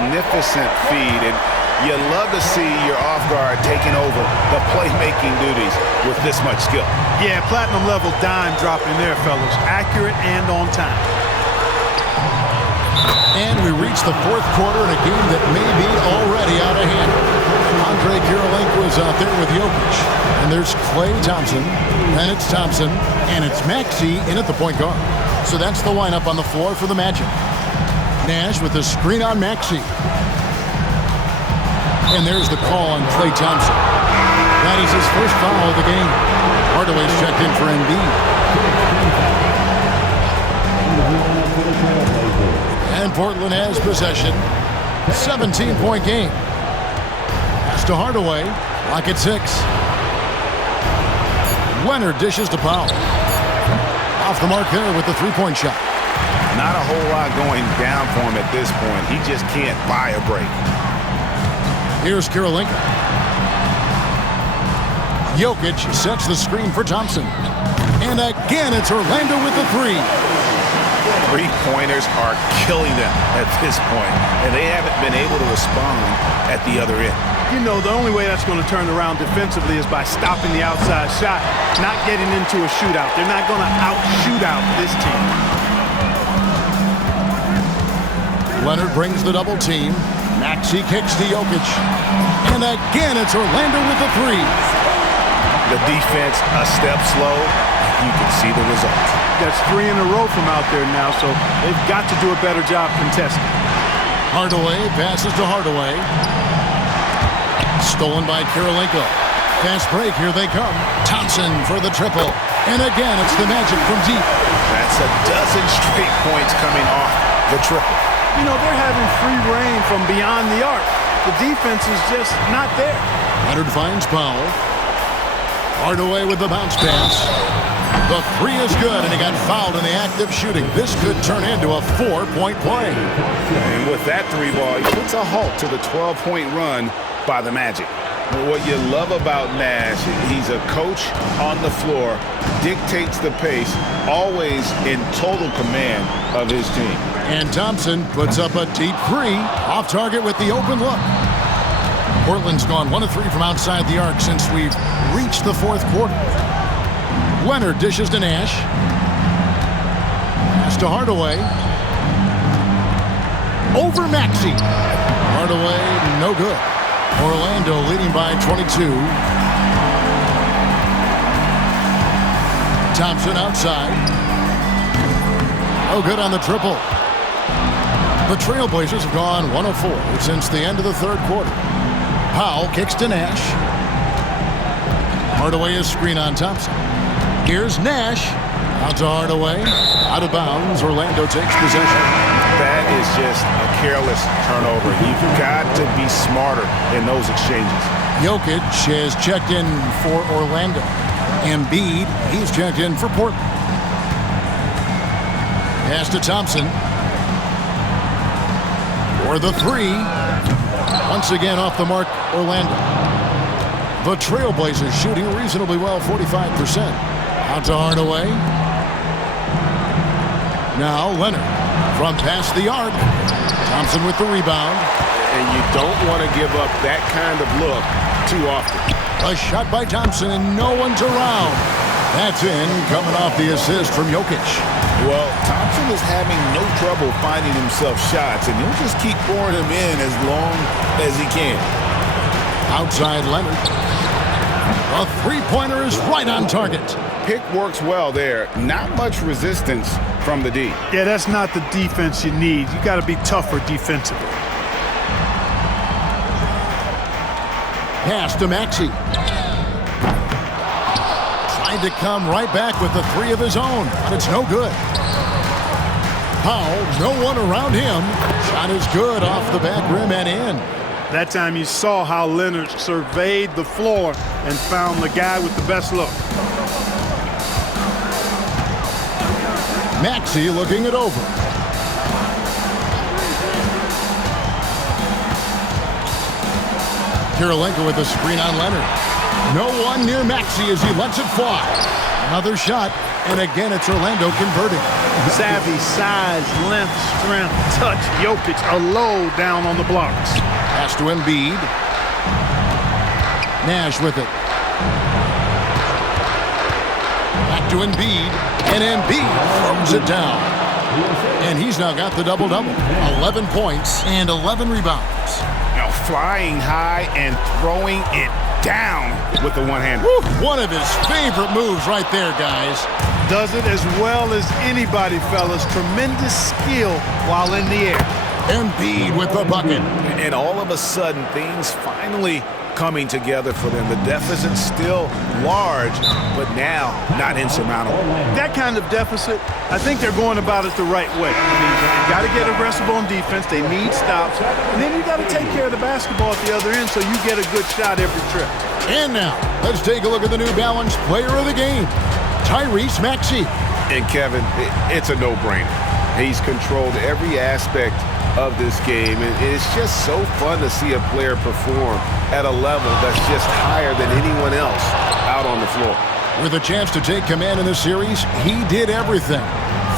magnificent feed, and you love to see your off guard taking over the playmaking duties with this much skill. Yeah, platinum level dime dropping there, fellas. Accurate and on time. And we reach the fourth quarter in a game that may be already out of hand. Andre Kirilenko is out there with Jokic. And there's Klay Thompson, and it's Thompson, and it's Maxey in at the point guard. So that's the lineup on the floor for the Magic. Nash with the screen on Maxey. And there's the call on Klay Thompson. That is his first foul of the game. Hardaway's checked in for Embiid. And Portland has possession. 17-point game. Pass to Hardaway. Lock at 6. Leonard dishes to Powell. Off the mark there with the three-point shot. Not a whole lot going down for him at this point. He just can't buy a break. Here's Kirilenko. Jokic sets the screen for Thompson. And again, it's Orlando with the three. Three-pointers are killing them at this point, and they haven't been able to respond at the other end. You know, the only way that's going to turn around defensively is by stopping the outside shot, not getting into a shootout. They're not going to out-shoot out this team. Leonard brings the double team. Maxey kicks to Jokic. And again, it's Orlando with the three. The defense a step slow. You can see the result. That's 3 in a row from out there now, so they've got to do a better job contesting. Hardaway passes to Hardaway. Stolen by Kirilenko. Fast break, here they come. Thompson for the triple. And again, it's the Magic from deep. That's a dozen straight points coming off the triple. You know, they're having free reign from beyond the arc. The defense is just not there. Leonard finds Powell. Hardaway with the bounce pass. The three is good, and he got fouled in the act of shooting. This could turn into a 4-point play. And with that three ball, he puts a halt to the 12-point run by the Magic. What you love about Nash, he's a coach on the floor, dictates the pace, always in total command of his team. And Thompson puts up a deep three, off target with the open look. Portland's gone 1 of 3 from outside the arc since we've reached the fourth quarter. Leonard dishes to Nash. Pass to Hardaway. Over Maxey. Hardaway, no good. Orlando leading by 22. Thompson outside. Oh, good on the triple. The Trailblazers have gone 1 of 4 since the end of the third quarter. Powell kicks to Nash. Hardaway is screen on Thompson. Here's Nash. Out to Hardaway. Out of bounds. Orlando takes possession. That is just a careless turnover. You've got to be smarter in those exchanges. Jokic has checked in for Orlando. Embiid, he's checked in for Portland. Pass to Thompson. For the three. Once again off the mark, Orlando. The Trailblazers shooting reasonably well, 45%. Out to Hardaway. Now Leonard from past the arc. Thompson with the rebound. And you don't want to give up that kind of look too often. A shot by Thompson and no one's around. That's in, coming off the assist from Jokic. Well, Thompson is having no trouble finding himself shots, and he'll just keep pouring them in as long as he can. Outside Leonard. A three-pointer is right on target. Pick works well there. Not much resistance from the D. Yeah, that's not the defense you need. You got to be tougher defensively. Pass to Maxey. Tried to come right back with the three of his own, but it's no good. Powell, no one around him. Shot is good off the back rim and in. That time you saw how Leonard surveyed the floor and found the guy with the best look. Maxey looking it over. Kirilenko with the screen on Leonard. No one near Maxey as he lets it fly. Another shot. And again, it's Orlando converting. Savvy, size, length, strength, touch. Jokic a low down on the blocks. Pass to Embiid. Nash with it. Back to Embiid. And Embiid throws it down. And he's now got the double-double. 11 points and 11 rebounds. Now flying high and throwing it down with the one hand. One of his favorite moves right there, guys. Does it as well as anybody, fellas. Tremendous skill while in the air. Embiid with the bucket. And all of a sudden, things finally coming together for them. The deficit's still large, but now not insurmountable. That kind of deficit, I think they're going about it the right way. I mean, you got to get aggressive on defense. They need stops. And then you got to take care of the basketball at the other end so you get a good shot every trip. And now, let's take a look at the New Balance player of the game, Tyrese Maxey. And Kevin, it's a no-brainer. He's controlled every aspect of this game, and it's just so fun to see a player perform at a level that's just higher than anyone else out on the floor. With a chance to take command in the series, he did everything.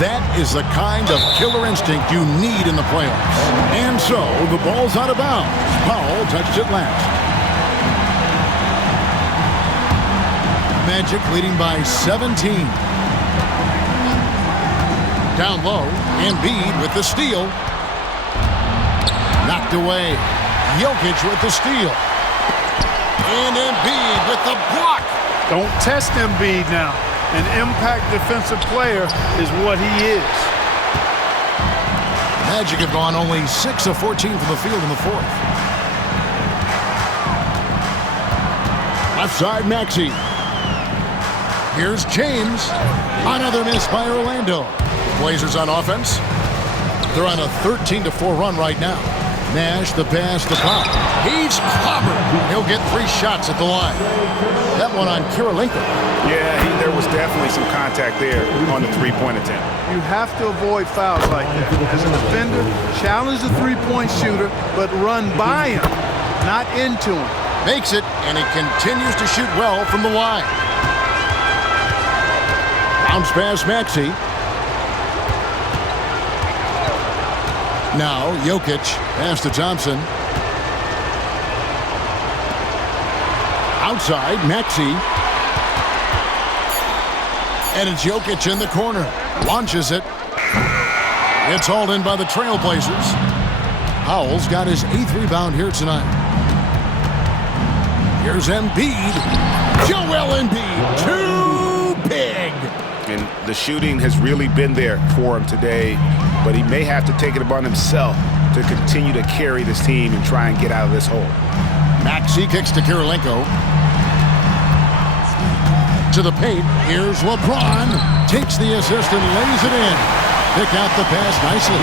That is the kind of killer instinct you need in the playoffs. And so, the ball's out of bounds. Powell touched it last. Magic leading by 17. Down low, Embiid with the steal. Knocked away. Jokic with the steal. And Embiid with the block. Don't test Embiid now. An impact defensive player is what he is. Magic have gone only 6 of 14 from the field in the fourth. Left side, Maxey. Here's James. Another miss by Orlando. Blazers on offense. They're on a 13-4 run right now. Nash, the pass, the pop. He's clobbered. He'll get 3 shots at the line. That one on Kirilenko. Yeah, there was definitely some contact there on the three-point attempt. You have to avoid fouls like that. As a defender, challenge the three-point shooter, but run by him, not into him. Makes it, and he continues to shoot well from the line. Bounce pass, Maxey. Now, Jokic, pass to Thompson. Outside, Maxey. And it's Jokic in the corner. Launches it. It's hauled in by the Trailblazers. Powell's got his 8th rebound here tonight. Here's Embiid. Joel Embiid, too big. And the shooting has really been there for him today, but he may have to take it upon himself to continue to carry this team and try and get out of this hole. Maxey kicks to Kirilenko. To the paint. Here's LeBron. Takes the assist and lays it in. Pick out the pass nicely.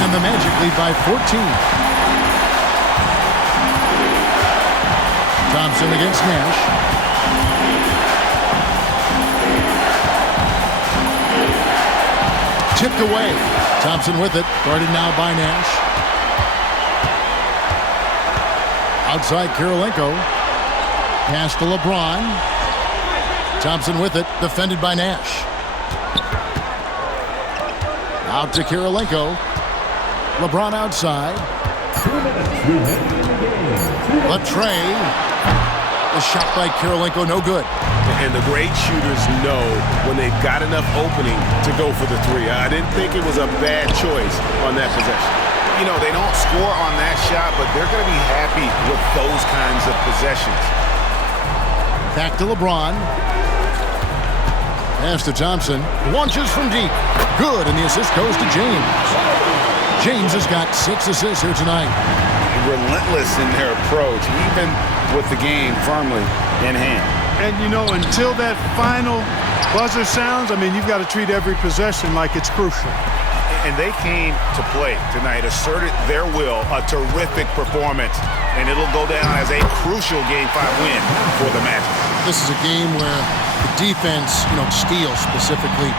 And the Magic lead by 14. Thompson against Nash. Tipped away. Thompson with it. Guarded now by Nash. Outside Kirilenko. Pass to LeBron. Thompson with it. Defended by Nash. Out to Kirilenko. LeBron outside. Latrey. The shot by Kirilenko, no good. And the great shooters know when they've got enough opening to go for the three. I didn't think it was a bad choice on that possession. You know, they don't score on that shot, but they're going to be happy with those kinds of possessions. Back to LeBron. Pass to Thompson. Launches from deep. Good, and the assist goes to James. James has got 6 assists here tonight. Relentless in their approach, even with the game firmly in hand. And, you know, until that final buzzer sounds, I mean, you've got to treat every possession like it's crucial. And they came to play tonight, asserted their will, a terrific performance, and it'll go down as a crucial Game 5 win for the Magic. This is a game where the defense, steals specifically,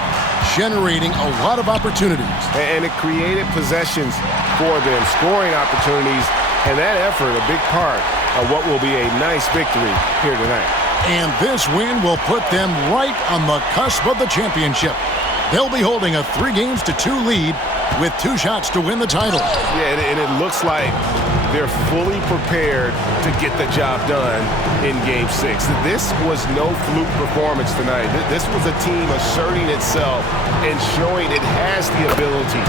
generating a lot of opportunities. And it created possessions for them, scoring opportunities, and that effort a big part of what will be a nice victory here tonight. And this win will put them right on the cusp of the championship. They'll be holding a 3-2 lead with 2 shots to win the title. Yeah, and it looks like they're fully prepared to get the job done in Game 6. This was no fluke performance tonight. This was a team asserting itself and showing it has the ability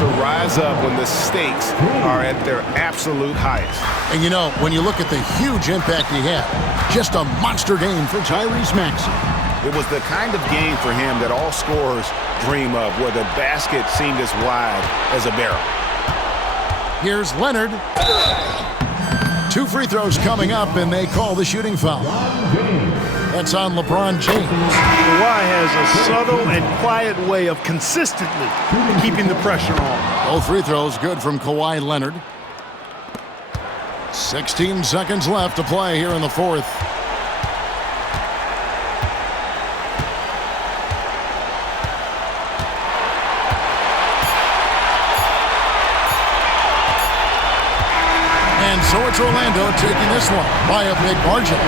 to rise up when the stakes are at their absolute highest. And you know, when you look at the huge impact he had, just a monster game for Tyrese Maxey. It was the kind of game for him that all scorers dream of, where the basket seemed as wide as a barrel. Here's Leonard. 2 free throws coming up, and they call the shooting foul. That's on LeBron James. Kawhi has a subtle and quiet way of consistently keeping the pressure on. Both free throws good from Kawhi Leonard. 16 seconds left to play here in the fourth. And so it's Orlando taking this one by a big margin.